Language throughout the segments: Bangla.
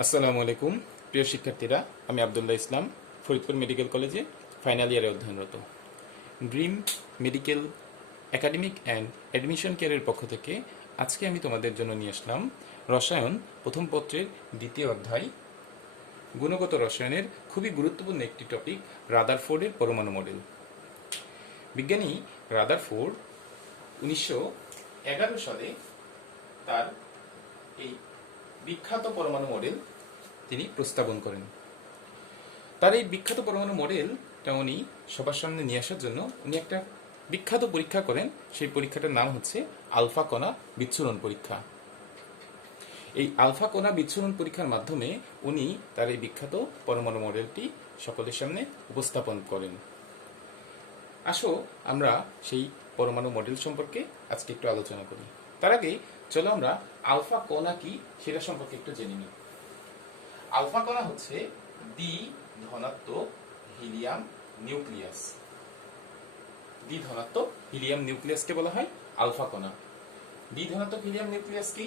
আসসালামু আলাইকুম প্রিয় শিক্ষার্থীরা, আমি আব্দুল্লাহ ইসলাম ফরিদপুর মেডিকেল কলেজে ফাইনাল ইয়ারে অধ্যয়নরত। Dream medical academic and admission কেয়ারের পক্ষ থেকে আজকে আমি তোমাদের জন্য নিয়ে আসলাম রসায়ন প্রথম পত্রের দ্বিতীয় অধ্যায় গুণগত রসায়নের খুবই গুরুত্বপূর্ণ একটি টপিক, রাদারফোর্ডের পরমাণু মডেল। বিজ্ঞানী রাদারফোর্ড 1911 সালে তার এই বিখ্যাত পরমাণু মডেল তিনি প্রস্তাবন করেন। তার এই বিখ্যাত পরমাণু মডেলটা উনি সবার সামনে নিয়ে আসার জন্য উনি একটা বিখ্যাত পরীক্ষা করেন। সেই পরীক্ষাটার নাম হচ্ছে আলফা কণা বিচ্ছুরণ পরীক্ষা। এই আলফা কণা বিচ্ছুরণ পরীক্ষার মাধ্যমে উনি তার এই বিখ্যাত পরমাণু মডেলটি সকলের সামনে উপস্থাপন করেন। আসো আমরা সেই পরমাণু মডেল সম্পর্কে আজকে একটু আলোচনা করি। তার আগে চলো আমরা আলফা কণা কি সেটা সম্পর্কে একটু জেনে নিই। আলফা কণা হচ্ছে দ্বি ধনাত্মক হিলিয়াম নিউক্লিয়াস। দ্বি ধনাত্মক হিলিয়াম নিউক্লিয়াসকে বলা হয় আলফা কণা। দ্বি ধনাত্মক হিলিয়াম নিউক্লিয়াস কি?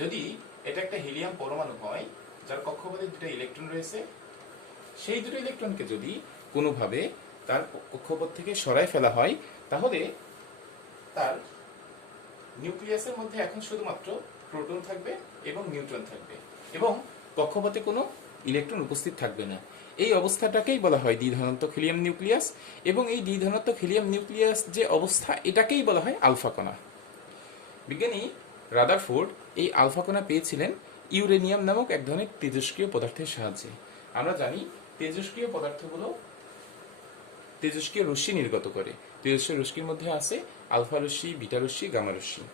যদি এটা একটা হিলিয়াম পরমাণু হয় যার কক্ষপথে দুটো ইলেকট্রন রয়েছে, সেই দুটো ইলেকট্রনকে যদি কোনোভাবে তার কক্ষপথ থেকে সরায় ফেলা হয়, তাহলে তার নিউক্লিয়াসের মধ্যে এখন শুধুমাত্র প্রোটন থাকবে এবং নিউট্রন থাকবে এবং কক্ষপথে কোনো ইলেকট্রন উপস্থিত থাকবে না। এই অবস্থাটাকেই বলা হয় দ্বিধনাত্মক হিলিয়াম নিউক্লিয়াস, এবং এই দ্বিধনাত্মক হিলিয়াম নিউক্লিয়াস যে অবস্থা, এটাকেই বলা হয় আলফা কণা। বিজ্ঞানী রাদারফোর্ড এই আলফা কণা পেয়েছিলেন ইউরেনিয়াম নামক এক ধরনের তেজস্ক্রিয় পদার্থের সাহায্যে। আমরা জানি তেজস্ক্রিয় পদার্থগুলো তেজস্ক্রিয় রশ্মি নির্গত করে। তেজস্ক্রিয় রশ্মির মধ্যে আছে আলফা রশ্মি, বিটা রশ্মি, গামা রশ্মি।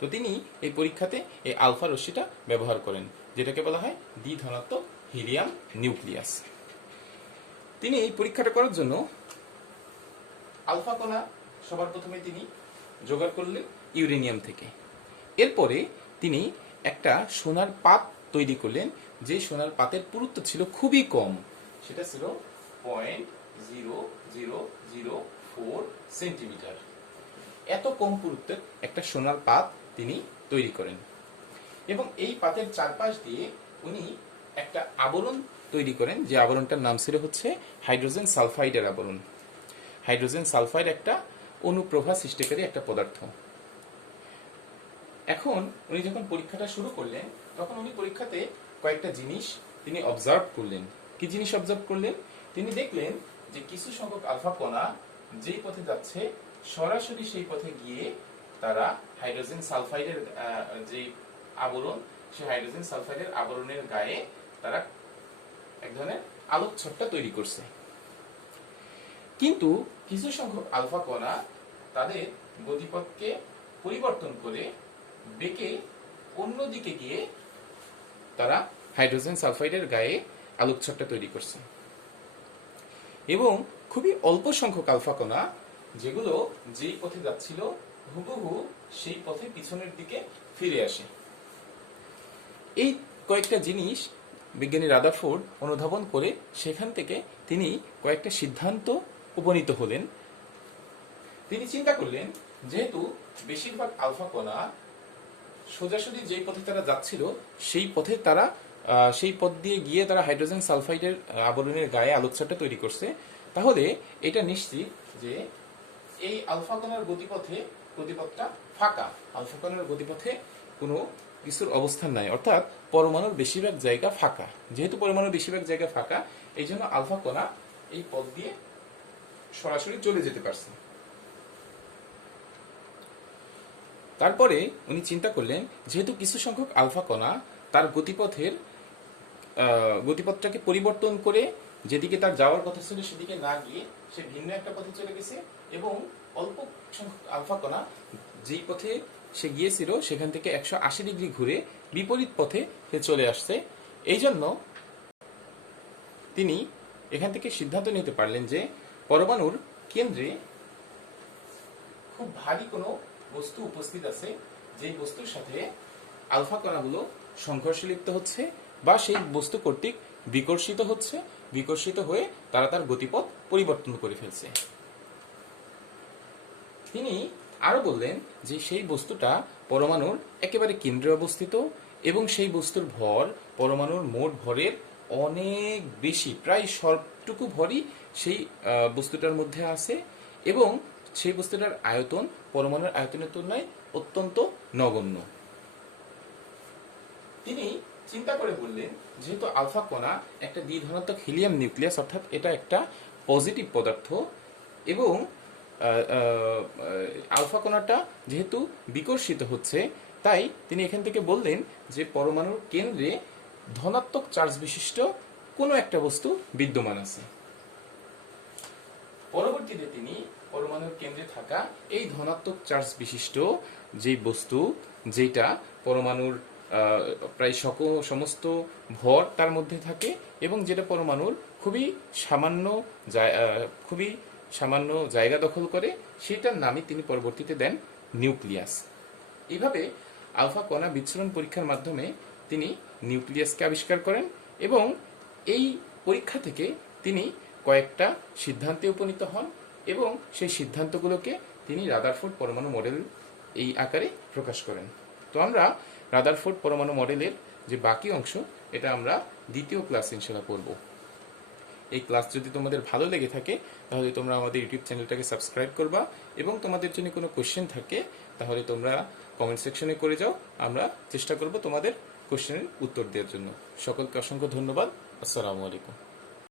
তো তিনি এই পরীক্ষাতে এই আলফা রশ্মিটা ব্যবহার করেন, যেটাকে বলা হয় দ্বিধনাত্মক হিলিয়াম নিউক্লিয়াস। তিনি এই পরীক্ষাটা করার জন্য আলফা কণা সবার প্রথমে তিনি জোগাড় করলেন ইউরেনিয়াম থেকে। এরপরে তিনি একটা সোনার পাত তৈরি করলেন, যে সোনার পাতের পুরুত্ব ছিল খুবই কম, সেটা ছিল 0.0004 সেন্টিমিটার। এত কম পুরুত্বের একটা সোনার পাত তিনি তৈরি করেন এবং এই পাতের চারপাশ দিয়ে উনি একটা আবরণ তৈরি করেন, যে আবরণটার নাম ছিল হচ্ছে হাইড্রোজেন সালফাইডের আবরণ। হাইড্রোজেন সালফাইড একটা অনুপ্রভা সৃষ্টিকারী একটা পদার্থ। এখন উনি যখন পরীক্ষাটা শুরু করলেন, তখন উনি পরীক্ষাতে কয়েকটা জিনিস তিনি অবজার্ভ করলেন। কি জিনিস অবজার্ভ করলেন? তিনি দেখলেন যে কিছু সংখ্যক আলফা কণা যেই পথে যাচ্ছে, সরাসরি সেই পথে গিয়ে তারা হাইড্রোজেন সালফাইডের যে আবরণ, সেই হাইড্রোজেন সালফাইডের আবরণের গায়ে তারা এক ধরনের আলোকছটা তৈরি করছে। কিন্তু কিছু সংখ্যক আলফা কণা তাদের গতিপথকে পরিবর্তন করে বেঁকে অন্যদিকে গিয়ে তারা হাইড্রোজেন সালফাইডের গায়ে আলোকছটা তৈরি করছে। এবং খুবই অল্প সংখ্যক আলফা কণা, যেগুলো যেই পথে যাচ্ছিল হুবহু সেই পথে পিছনের দিকে ফিরে আসে। এই কয়েকটা জিনিস বিজ্ঞানী রাদারফোর্ড অনুধাবন করে সেখান থেকে তিনি কয়েকটা সিদ্ধান্ত উপনীত হলেন। তিনি চিন্তা করলেন, যেহেতু বেশিরভাগ আলফা কণা সোজাসুজি যেই পথে তারা যাচ্ছিল সেই পথ দিয়ে গিয়ে তারা হাইড্রোজেন সালফাইডের আবরণের গায়ে আলোকছটা তৈরি করছে, তাহলে এটা নিশ্চিত যে এই আলফা কণার গতিপথটা ফাঁকা। আলফা কণার গতিপথে কোনো কিছুর অবস্থান নাই, অর্থাৎ পরমাণুর বেশিরভাগ জায়গা ফাঁকা। যেহেতু পরমাণুর বেশিরভাগ জায়গা ফাঁকা, এই জন্য আলফা কণা এই পথ দিয়ে সরাসরি চলে যেতে পারছে। তারপরে উনি চিন্তা করলেন, যেহেতু কিছু সংখ্যক আলফা কণা তার গতিপথটাকে পরিবর্তন করে যেদিকে তার যাওয়ার কথা ছিল সেদিকে না গিয়ে সে ভিন্ন একটা পথে চলে গেছে, এবং অল্প সংখ্যক আলফা কণা যেই পথে সে গিয়েছিল সেখান থেকে 180 ডিগ্রি ঘুরে বিপরীত পথে সে চলে আসছে। এই জন্য তিনি এখান থেকে সিদ্ধান্ত নিতে পারলেন যে পরমাণুর কেন্দ্রে খুব ভারী কোনো বস্তু উপস্থিত আছে, যেই বস্তুর সাথে আলফা কণাগুলো সংঘর্ষে লিপ্ত হচ্ছে বা সেই বস্তু কর্তৃক বিকর্ষিত হয়ে তারা তার গতিপথ পরিবর্তন করে ফেলছে। তিনি আরো বললেন যে সেই বস্তুটা পরমাণুর একেবারে কেন্দ্রে অবস্থিত এবং সেই বস্তুর ভর পরমাণুর মোট ভরের অনেক বেশি, প্রায় সবটুকু ভরই সেই বস্তুটার মধ্যে আছে, এবং সেই বস্তুটার আয়তন পরমাণুর আয়তনের তুলনায় অত্যন্ত নগণ্য। তিনি চিন্তা করে বললেন, যেহেতু আলফা কণা একটা দ্বিধনাত্মক হিলিয়াম নিউক্লিয়াস, অর্থাৎ এটা একটা পজিটিভ পদার্থ, এবং আলফা কণাটা যেহেতু বিকর্ষিত হচ্ছে, তাই তিনি এখান থেকে বললেন যে পরমাণুর কেন্দ্রে ধনাত্মক চার্জ বিশিষ্ট কোনো একটা বস্তু বিদ্যমান আছে। পরবর্তীতে তিনি পরমাণুর কেন্দ্রে থাকা এই ধনাত্মক চার্জ বিশিষ্ট যে বস্তু, যেটা পরমাণুর প্রায় সমস্ত ভর তার মধ্যে থাকে, এবং যেটা পরমাণুর খুবই সামান্য জায়গা দখল করে, সেটার নামই তিনি পরবর্তীতে দেন নিউক্লিয়াস। এইভাবে আলফা কণা বিচ্ছুরণ পরীক্ষার মাধ্যমে তিনি নিউক্লিয়াসকে আবিষ্কার করেন, এবং এই পরীক্ষা থেকে তিনি কয়েকটা সিদ্ধান্তে উপনীত হন, এবং সেই সিদ্ধান্তগুলোকে তিনি রাদারফোর্ড পরমাণু মডেল এই আকারে প্রকাশ করেন। তো আমরা রাদারফোর্ড পরমাণু মডেলের যে বাকি অংশ, এটা আমরা দ্বিতীয় ক্লাস ইনশাআল্লাহ পড়ব। এই ক্লাস যদি তোমাদের ভালো লেগে থাকে তাহলে তোমরা আমাদের ইউটিউব চ্যানেলটাকে সাবস্ক্রাইব করবা, এবং তোমাদের জন্য কোনো কোশ্চেন থাকে তাহলে তোমরা কমেন্ট সেকশনে করে যাও, আমরা চেষ্টা করব তোমাদের কোশ্চেনের উত্তর দেওয়ার জন্য। সকলকে অসংখ্য ধন্যবাদ। আসসালামু আলাইকুম।